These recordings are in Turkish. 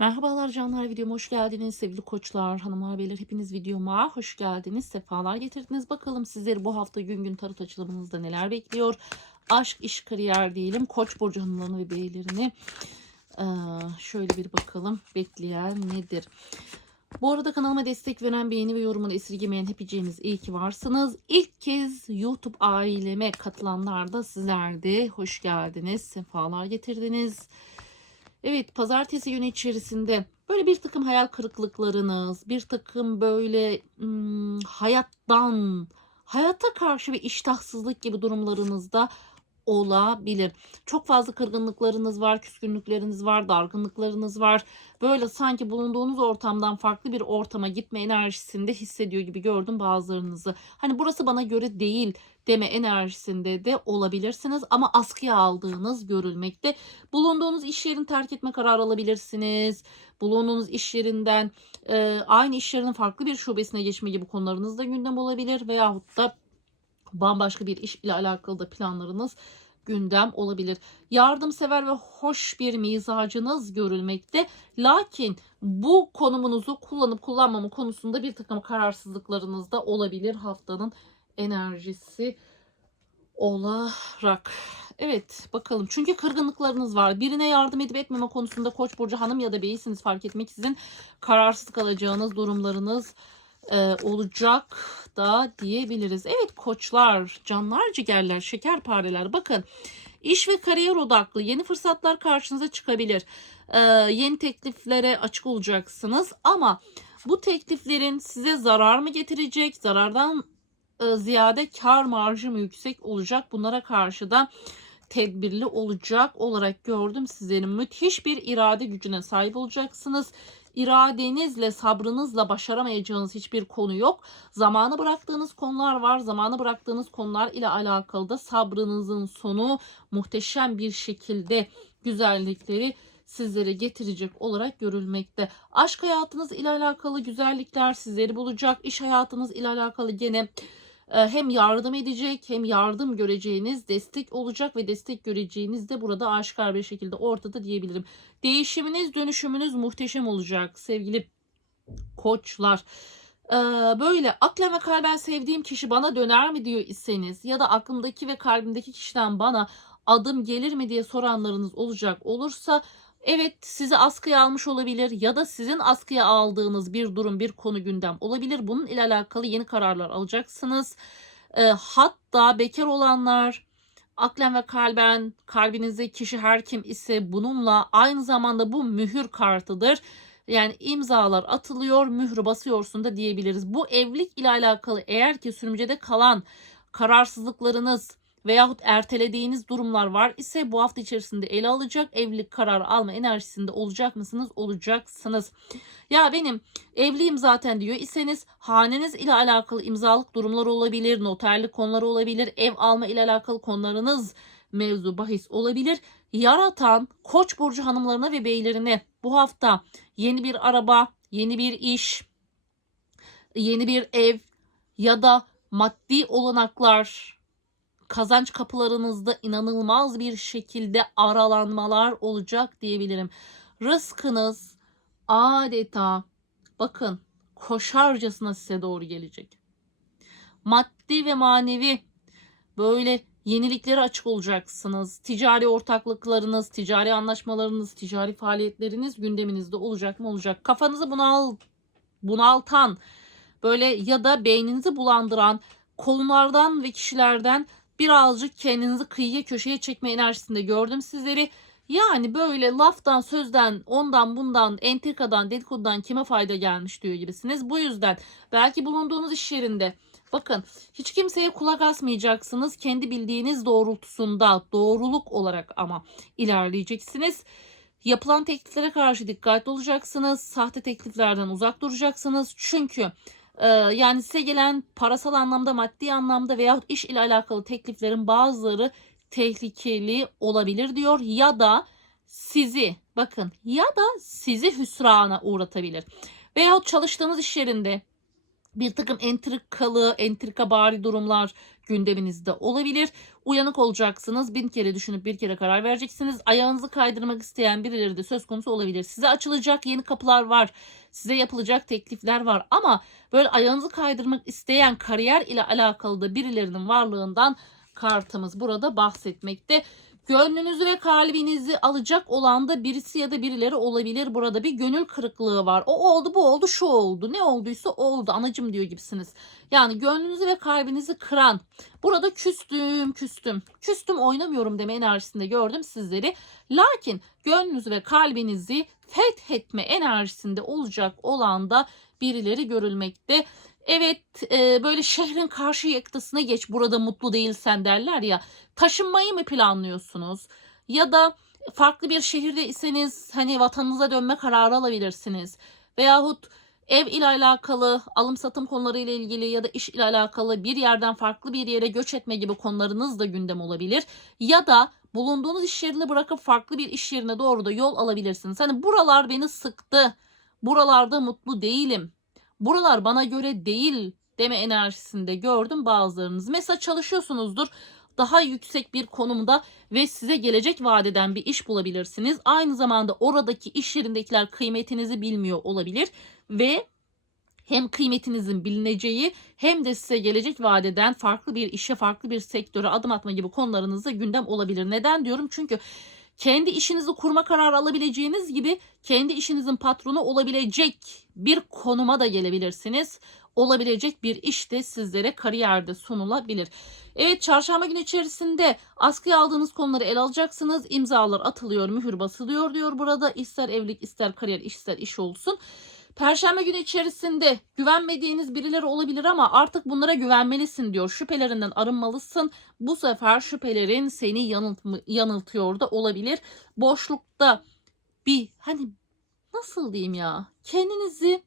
Merhabalar canlar videoma hoş geldiniz sevgili koçlar hanımlar beyler hepiniz videoma hoş geldiniz sefalar getirdiniz bakalım sizleri bu hafta gün gün tarot açılımınızda neler bekliyor aşk iş kariyer diyelim koç burcu hanımlarını ve beylerini Ee, şöyle bir bakalım bekleyen nedir bu arada kanalıma destek veren beğeni ve yorumunu esirgemeyen hepiniz iyi ki varsınız. İlk kez YouTube aileme katılanlar da sizlerdi. Hoş geldiniz, sefalar getirdiniz. Evet pazartesi günü içerisinde böyle bir takım hayal kırıklıklarınız, bir takım böyle hmm, hayattan, hayata karşı bir iştahsızlık gibi durumlarınızda olabilir. Çok fazla kırgınlıklarınız var, küskünlükleriniz var, dargınlıklarınız var. Böyle sanki bulunduğunuz ortamdan farklı bir ortama gitme enerjisinde hissediyor gibi gördüm bazılarınızı. Hani burası bana göre değil deme enerjisinde de olabilirsiniz ama askıya aldığınız görülmekte. Bulunduğunuz iş yerini terk etme kararı alabilirsiniz. Bulunduğunuz iş yerinden aynı iş yerinin farklı bir şubesine geçme gibi konularınız da gündem olabilir veyahut da bambaşka bir iş ile alakalı da planlarınız gündem olabilir. Yardımsever ve hoş bir mizacınız görülmekte. Lakin bu konumunuzu kullanıp kullanmama konusunda bir takım kararsızlıklarınız da olabilir haftanın enerjisi olarak. Evet bakalım çünkü kırgınlıklarınız var. Birine yardım edip etmeme konusunda Koç burcu hanım ya da beysiniz fark etmek sizin kararsız kalacağınız durumlarınız e, olacak da diyebiliriz. Evet koçlar, canlar, cigerler, şekerpareler bakın iş ve kariyer odaklı yeni fırsatlar karşınıza çıkabilir. E, yeni tekliflere açık olacaksınız ama bu tekliflerin size zarar mı getirecek? Zarardan e, ziyade kar marjı mı yüksek olacak? Bunlara karşı da tedbirli olacak olarak gördüm sizlerin müthiş bir irade gücüne sahip olacaksınız iradenizle, sabrınızla başaramayacağınız hiçbir konu yok. Zamanı bıraktığınız konular var. Zamanı bıraktığınız konular ile alakalı da sabrınızın sonu muhteşem bir şekilde güzellikleri sizlere getirecek olarak görülmekte. Aşk hayatınız ile alakalı güzellikler sizleri bulacak. İş hayatınız ile alakalı gene hem yardım edecek hem yardım göreceğiniz destek olacak ve destek göreceğiniz de burada aşikar bir şekilde ortada diyebilirim. Değişiminiz dönüşümünüz muhteşem olacak sevgili koçlar. Ee, böyle aklen ve kalben sevdiğim kişi bana döner mi diyor iseniz ya da aklımdaki ve kalbimdeki kişiden bana adım gelir mi diye soranlarınız olacak olursa Evet sizi askıya almış olabilir ya da sizin askıya aldığınız bir durum bir konu gündem olabilir. Bunun ile alakalı yeni kararlar alacaksınız. E, hatta bekar olanlar aklen ve kalben kalbinizde kişi her kim ise bununla aynı zamanda bu mühür kartıdır. Yani imzalar atılıyor mührü basıyorsun da diyebiliriz. Bu evlilik ile alakalı eğer ki sürümcede kalan kararsızlıklarınız veyahut ertelediğiniz durumlar var ise bu hafta içerisinde ele alacak evlilik kararı alma enerjisinde olacak mısınız? Olacaksınız. Ya benim evliyim zaten diyor iseniz haneniz ile alakalı imzalık durumlar olabilir, noterlik konuları olabilir, ev alma ile alakalı konularınız mevzu bahis olabilir. Yaratan Koç burcu hanımlarına ve beylerine bu hafta yeni bir araba, yeni bir iş, yeni bir ev ya da maddi olanaklar kazanç kapılarınızda inanılmaz bir şekilde aralanmalar olacak diyebilirim. Rızkınız adeta bakın koşarcasına size doğru gelecek. Maddi ve manevi böyle yeniliklere açık olacaksınız. Ticari ortaklıklarınız, ticari anlaşmalarınız, ticari faaliyetleriniz gündeminizde olacak mı olacak. Kafanızı bunal bunaltan böyle ya da beyninizi bulandıran konulardan ve kişilerden birazcık kendinizi kıyıya köşeye çekme enerjisinde gördüm sizleri. Yani böyle laftan, sözden, ondan, bundan, entrikadan, dedikodudan kime fayda gelmiş diyor gibisiniz. Bu yüzden belki bulunduğunuz iş yerinde bakın hiç kimseye kulak asmayacaksınız. Kendi bildiğiniz doğrultusunda doğruluk olarak ama ilerleyeceksiniz. Yapılan tekliflere karşı dikkatli olacaksınız. Sahte tekliflerden uzak duracaksınız. Çünkü ee, yani size gelen parasal anlamda, maddi anlamda veya iş ile alakalı tekliflerin bazıları tehlikeli olabilir diyor ya da sizi bakın ya da sizi hüsrana uğratabilir. Veyahut çalıştığınız iş yerinde bir takım entrikalı, entrikabari durumlar gündeminizde olabilir. Uyanık olacaksınız. Bin kere düşünüp bir kere karar vereceksiniz. Ayağınızı kaydırmak isteyen birileri de söz konusu olabilir. Size açılacak yeni kapılar var. Size yapılacak teklifler var. Ama böyle ayağınızı kaydırmak isteyen kariyer ile alakalı da birilerinin varlığından kartımız burada bahsetmekte. Gönlünüzü ve kalbinizi alacak olan da birisi ya da birileri olabilir. Burada bir gönül kırıklığı var. O oldu bu oldu şu oldu. Ne olduysa oldu anacım diyor gibisiniz. Yani gönlünüzü ve kalbinizi kıran. Burada küstüm küstüm. Küstüm oynamıyorum deme enerjisinde gördüm sizleri. Lakin gönlünüzü ve kalbinizi fethetme enerjisinde olacak olan da birileri görülmekte. Evet e, böyle şehrin karşı yaktasına geç burada mutlu değilsen derler ya. Taşınmayı mı planlıyorsunuz? Ya da farklı bir şehirde iseniz hani vatanınıza dönme kararı alabilirsiniz. Veyahut ev ile alakalı alım satım konuları ile ilgili ya da iş ile alakalı bir yerden farklı bir yere göç etme gibi konularınız da gündem olabilir. Ya da bulunduğunuz iş yerini bırakıp farklı bir iş yerine doğru da yol alabilirsiniz. Hani buralar beni sıktı. Buralarda mutlu değilim buralar bana göre değil deme enerjisinde gördüm bazılarınız. Mesela çalışıyorsunuzdur daha yüksek bir konumda ve size gelecek vadeden bir iş bulabilirsiniz. Aynı zamanda oradaki iş yerindekiler kıymetinizi bilmiyor olabilir ve hem kıymetinizin bilineceği hem de size gelecek vadeden farklı bir işe, farklı bir sektöre adım atma gibi konularınızda gündem olabilir. Neden diyorum? Çünkü kendi işinizi kurma kararı alabileceğiniz gibi kendi işinizin patronu olabilecek bir konuma da gelebilirsiniz. Olabilecek bir iş de sizlere kariyerde sunulabilir. Evet çarşamba günü içerisinde askıya aldığınız konuları ele alacaksınız. İmzalar atılıyor, mühür basılıyor diyor burada. İster evlilik, ister kariyer, ister iş olsun. Perşembe günü içerisinde güvenmediğiniz birileri olabilir ama artık bunlara güvenmelisin diyor. Şüphelerinden arınmalısın. Bu sefer şüphelerin seni yanılt yanıltıyor da olabilir. Boşlukta bir hani nasıl diyeyim ya kendinizi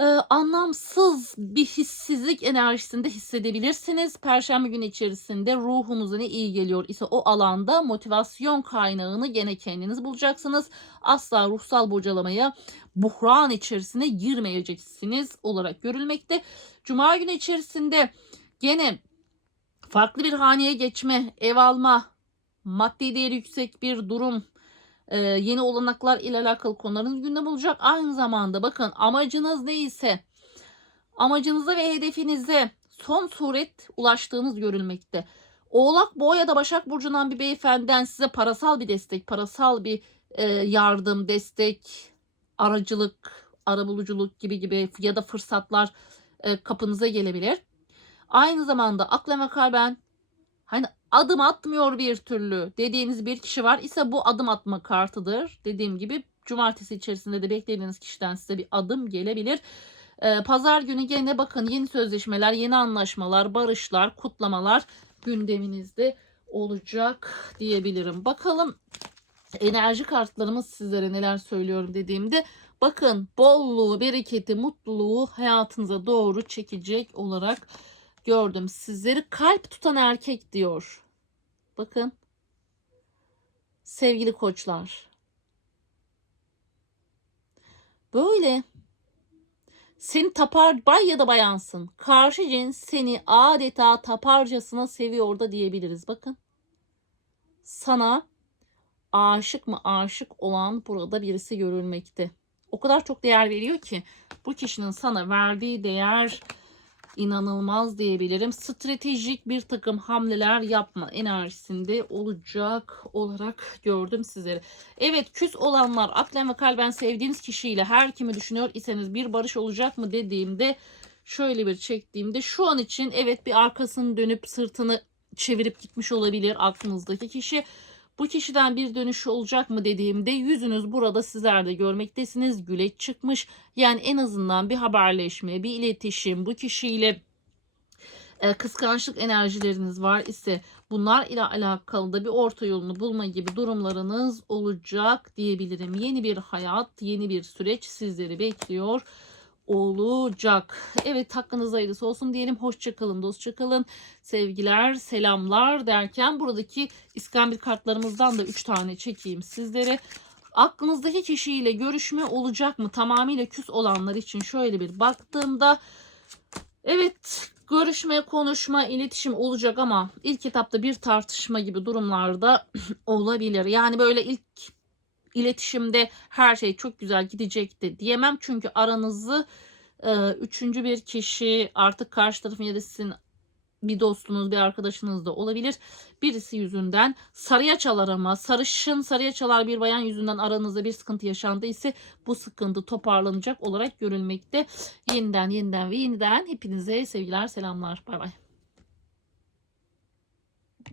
e, anlamsız bir hissizlik enerjisinde hissedebilirsiniz. Perşembe günü içerisinde ruhunuza ne iyi geliyor ise o alanda motivasyon kaynağını gene kendiniz bulacaksınız. Asla ruhsal bocalamaya, buhran içerisine girmeyeceksiniz olarak görülmekte. Cuma günü içerisinde gene farklı bir haneye geçme, ev alma, maddi değeri yüksek bir durum, e, yeni olanaklar ile alakalı konularınız gündem olacak. Aynı zamanda bakın amacınız neyse amacınıza ve hedefinize son suret ulaştığınız görülmekte. Oğlak Boğa ya da Başak Burcu'ndan bir beyefendiden size parasal bir destek, parasal bir e, yardım, destek, aracılık, arabuluculuk gibi gibi ya da fırsatlar e, kapınıza gelebilir. Aynı zamanda aklen ve kalben hani adım atmıyor bir türlü dediğiniz bir kişi var ise bu adım atma kartıdır. Dediğim gibi cumartesi içerisinde de beklediğiniz kişiden size bir adım gelebilir. Ee, Pazar günü gene bakın yeni sözleşmeler, yeni anlaşmalar, barışlar, kutlamalar gündeminizde olacak diyebilirim. Bakalım enerji kartlarımız sizlere neler söylüyorum dediğimde bakın bolluğu, bereketi, mutluluğu hayatınıza doğru çekecek olarak gördüm. Sizleri kalp tutan erkek diyor. Bakın. Sevgili koçlar. Böyle seni tapar bay ya da bayansın. Karşı cins seni adeta taparcasına seviyor da diyebiliriz. Bakın. Sana aşık mı aşık olan burada birisi görülmekte. O kadar çok değer veriyor ki bu kişinin sana verdiği değer inanılmaz diyebilirim. Stratejik bir takım hamleler yapma enerjisinde olacak olarak gördüm sizleri. Evet küs olanlar aklen ve kalben sevdiğiniz kişiyle her kimi düşünüyor iseniz bir barış olacak mı dediğimde şöyle bir çektiğimde şu an için evet bir arkasını dönüp sırtını çevirip gitmiş olabilir aklınızdaki kişi. Bu kişiden bir dönüş olacak mı dediğimde yüzünüz burada sizler de görmektesiniz. Güleç çıkmış. Yani en azından bir haberleşme, bir iletişim bu kişiyle e, kıskançlık enerjileriniz var ise bunlar ile alakalı da bir orta yolunu bulma gibi durumlarınız olacak diyebilirim. Yeni bir hayat, yeni bir süreç sizleri bekliyor olacak. Evet hakkınız hayırlısı olsun diyelim. Hoşçakalın, dostçakalın. Sevgiler, selamlar derken buradaki iskambil kartlarımızdan da 3 tane çekeyim sizlere. Aklınızdaki kişiyle görüşme olacak mı? Tamamıyla küs olanlar için şöyle bir baktığımda evet görüşme, konuşma, iletişim olacak ama ilk etapta bir tartışma gibi durumlarda olabilir. Yani böyle ilk iletişimde her şey çok güzel gidecekti diyemem. Çünkü aranızı e, üçüncü bir kişi artık karşı tarafın ya da sizin bir dostunuz, bir arkadaşınız da olabilir. Birisi yüzünden sarıya çalar ama sarışın sarıya çalar bir bayan yüzünden aranızda bir sıkıntı yaşandı ise bu sıkıntı toparlanacak olarak görülmekte. Yeniden yeniden ve yeniden hepinize sevgiler selamlar. Bay bay.